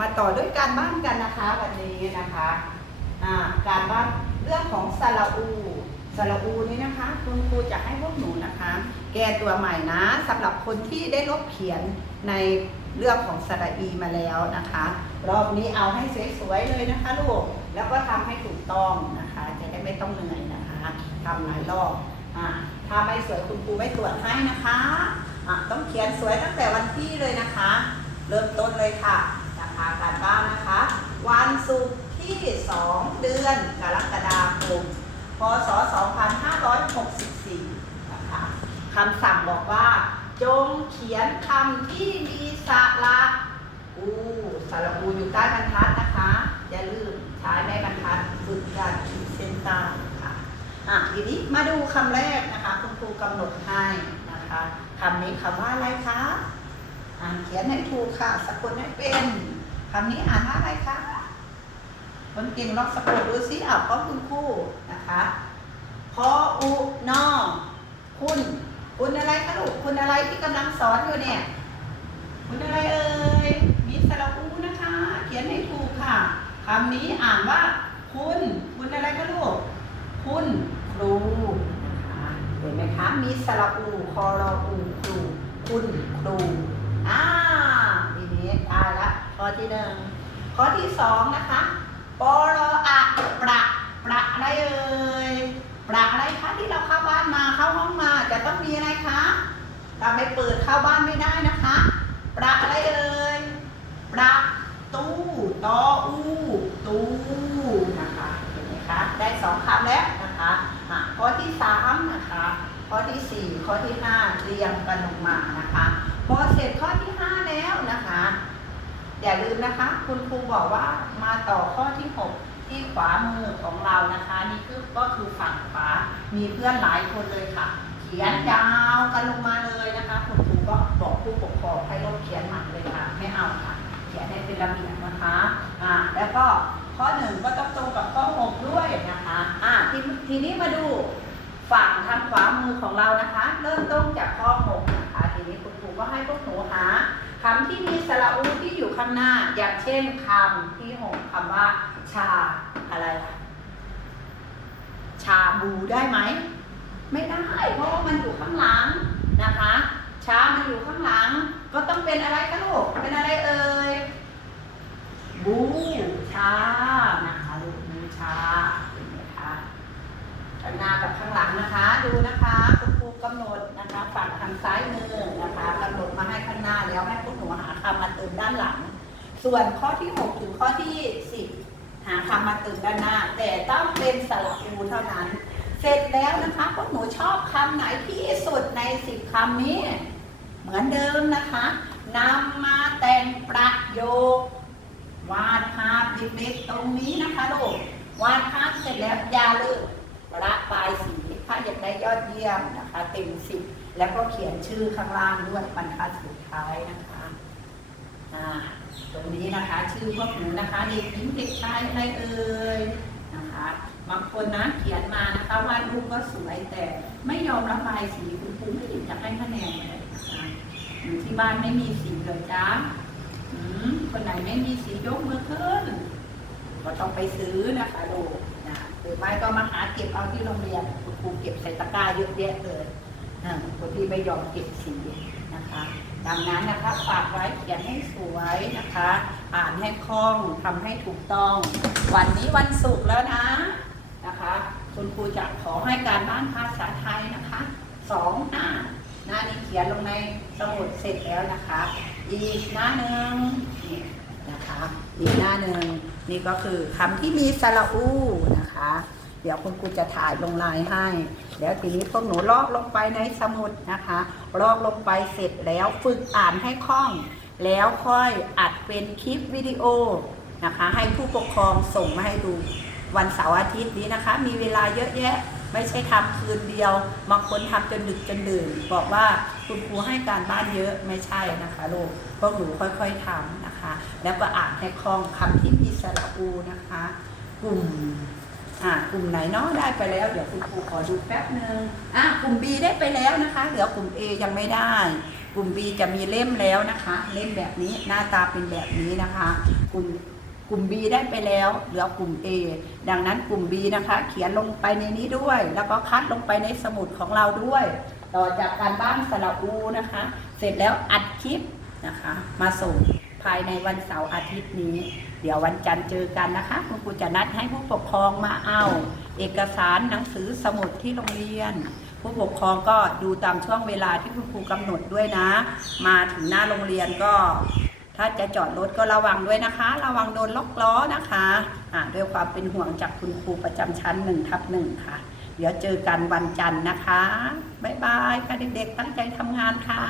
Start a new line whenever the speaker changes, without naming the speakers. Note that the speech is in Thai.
มาต่อด้วยการบ้านกันนะคะวันนี้นะคะการบ้านเรื่องของสระอูสระอูนี่นะคะ คุณครูจะให้พวกหนูนะคะ แก้ตัวใหม่นะสำหรับคนที่ได้ลบเขียนในเรื่องของสระอีมาแล้วนะคะ รอบนี้เอาให้สวยๆเลยนะคะลูกแล้วก็ทำให้ถูกต้องนะคะ จะได้ไม่ต้องเหนื่อยนะคะทำหลายรอบอ่าถ้าไม่สวยคุณครูไม่ตรวจให้นะคะอะต้องเขียนสวยตั้งแต่วันที่เลยนะคะ เริ่มต้นเลยค่ะ คะการบ้านนะคะ วันศุกร์ที่ 2 เดือนกรกฎาคม พศ 2564 นะคะคำสั่งบอกว่า จงเขียนคำที่มีสระอูสระอูอยู่ใต้บรรทัดนะคะ อย่าลืมใช้แม่บรรทัดฝึกการขีดเส้นใต้ค่ะอะทีนี้มาดูคำแรกนะคะ คุณครูกำหนดให้นะคะคำนี้คำว่าอะไรคะอ่านเขียนให้ถูกค่ะสะกดให้เป็น คำนี้อ่านว่าอะไรคะ คนเก่งลองสะกดดูสิอะเพราคุณครูนะคะพออุนอคุณ คุณอะไรคะลูกคุณอะไรที่กำลังสอนอยู่เนี่ย คุณอะไรเอ่ยมีสระอูนะคะ เขียนให้ถูกค่ะคำนี้อ่านว่า คุณ คุณอะไรคะลูก คุณครูนะคะเห็นไหมคะมีสระอูคอรออูครู คุณครู ข้อที่หนึ่งข้อที่สองนะคะปรอะประประอะไรเอ่ยประอะไรคะที่เราเข้าบ้านมาเข้าห้องมาจะต้องมีอะไรคะถ้าไม่เปิดเข้าบ้านไม่ได้นะคะประอะไรเอ่ยประตู้ตออูตู้นะคะเห็นไหมคะได้สองคำแล้วนะคะอะข้อที่สามนะคะข้อที่สี่ข้อที่ห้าเรียงกันลงมานะคะ พอเสร็จข้อที่ 5 แล้วนะคะ อย่าลืมนะคะ คุณครูบอกว่ามาต่อข้อที่ 6 ที่ขวามือของเรานะคะ นี่คือก็คือฝั่งขวา มีเพื่อนหลายคนเลยค่ะ เขียนยาวกันลงมาเลยนะคะ คุณครูก็บอกผู้ปกครองให้ลบเขียนหม่เลยค่ะ ไม่เอาค่ะ เขียนให้เป็นระเบียบนะคะอ่าแล้วก็ข้อหนึ่งก็ต้องตรงกับข้อ6ด้วยนะคะอ่าทีทีนี้มาดูฝั่งทางขวามือของเรานะคะ เริ่มต้นจากข้อ6นะคะ ทีนี้คุณครูก็ให้พวกหนูหาคำที่มีสระอูที่างหน้า อย่างเช่นคำที่6คำว่า ชาอะไรล่ะ ชาบูได้ไหม ไม่ได้ เพราะว่ามันอยู่ข้างหลังนะคะ ชา มันอยู่ข้างหลัง ก็ต้องเป็นอะไรคะลูก เป็นอะไรเอ่ย บูชา นะคะลูกบูชาเห็นไหมคะข้างหน้ากับข้างหลังนะคะ ดูนะคะคุณครูกำหนดนะคะ ฝั่งทางซ้ายมือนะคะกำหนดมาให้ข้างหน้าแล้วให้พวกหนูหาคำมาเติมด้านหลัง ส่วนข้อที่ 6 ถึงข้อที่ 10 หาคำมาเติมด้านหน้า แต่ต้องเป็นสระอูเท่านั้น เสร็จแล้วนะคะพวกหนูชอบคำไหนที่สุดใน 10คำนี้ เหมือนเดิมนะคะนำมาแต่งประโยควาดภาพเด็กๆตรงนี้นะคะลูกวาดภาพเสร็จแล้วอย่าลืมประปลายสีถ้าอยากได้ยอดเยี่ยมนะคะเต็มสิบแล้วก็เขียนชื่อข้างล่างด้วยบรรทัดสุดท้ายนะคะอ่า ตรงนี้นะคะ ชื่อพวกหนูนะคะเด็กหญิงเด็กชายอะไรเอ่ยนะคะบางคนนะเขียนมานะคะวาดรูปก็สวยแต่ไม่ยอมระบายสีคุณครูไม่อยากให้คะแนนเลยนะคะอยู่ที่บ้านไม่มีสีเลยจ้าคนไหนไม่มีสียกมือขึ้นก็ต้องไปซื้อนะคะลูกนะหรือไม่ก็มาหาเก็บเอาที่โรงเรียนคุณครูเก็บใส่ตะกร้าเยอะแยะเลยนคนที่ไม่ยอมเก็บสี นะคะดังนั้นนะคะฝากไว้เขียนให้สวยนะคะ อ่านให้คล่องทำให้ถูกต้อง วันนี้วันศุกร์แล้วนะนะคะ คุณครูจะขอให้การบ้านภาษาไทยนะคะสองหน้าหน้านี้เขียนลงในสมุดเสร็จแล้วนะคะ อีกหน้าหนึ่งนี่นะคะ อีกหน้าหนึ่งนี่ก็คือคำที่มีสระอูนะคะ เดี๋ยวคุณครูจะถ่ายลงไลน์ให้ แล้วทีนี้พวกหนูลอกลงไปในสมุดนะคะ ลอกลงไปเสร็จแล้วฝึกอ่านให้คล่อง แล้วค่อยอัดเป็นคลิปวิดีโอนะคะ ให้ผู้ปกครองส่งมาให้ดูวันเสาร์อาทิตย์นี้นะคะ มีเวลาเยอะแยะไม่ใช่ทำคืนเดียวบางคนทำจนดึกจนดื่น บอกว่าคุณครูให้การบ้านเยอะไม่ใช่นะคะลูกพวกหนูค่อยๆทำนะคะ แล้วก็อ่านให้คล่องคำที่มีสระอูนะคะ กลุ่ม อ่ากลุ่มไหนเนาะได้ไปแล้ว เดี๋ยวคุณครูขอดูแป๊บนึงอ่ากลุ่ม B ได้ไปแล้วนะคะ เหลือกลุ่ม A ยังไม่ได้กกลุ่ม B จะมีเล่มแล้วนะคะ เล่มแบบนี้หน้าตาเป็นแบบนี้นะคะ กลุ่มกลุ่ม B ได้ไปแล้ว เหลือกลุ่ม A ดังนั้นกลุ่ม B นะคะ เขียนลงไปในนี้ด้วย แล้วก็คัดลงไปในสมุดของเราด้วย ต่อจากการบ้านสระอูนะคะ เสร็จแล้วอัดคลิปนะคะ มาส่ง ภายในวันเสาร์อาทิตย์นี้ เดี๋ยววันจันทร์เจอกันนะคะ คุณครูจะนัดให้ผู้ปกครองมาเอา เอกสารหนังสือสมุดที่โรงเรียน ผู้ปกครองก็ดูตามช่วงเวลาที่คุณครูกำหนดด้วยนะ มาถึงหน้าโรงเรียนก็ถ้าจะจอดรถก็ระวังด้วยนะคะ ระวังโดนล็อกล้อนะคะอ่าด้วยความเป็นห่วงจากคุณครูประจำชั้น1ทับหนึ่งค่ะ เดี๋ยวเจอกันวันจันทร์นะคะ บ๊ายบายค่ะเด็กๆ ตั้งใจทำงานค่ะ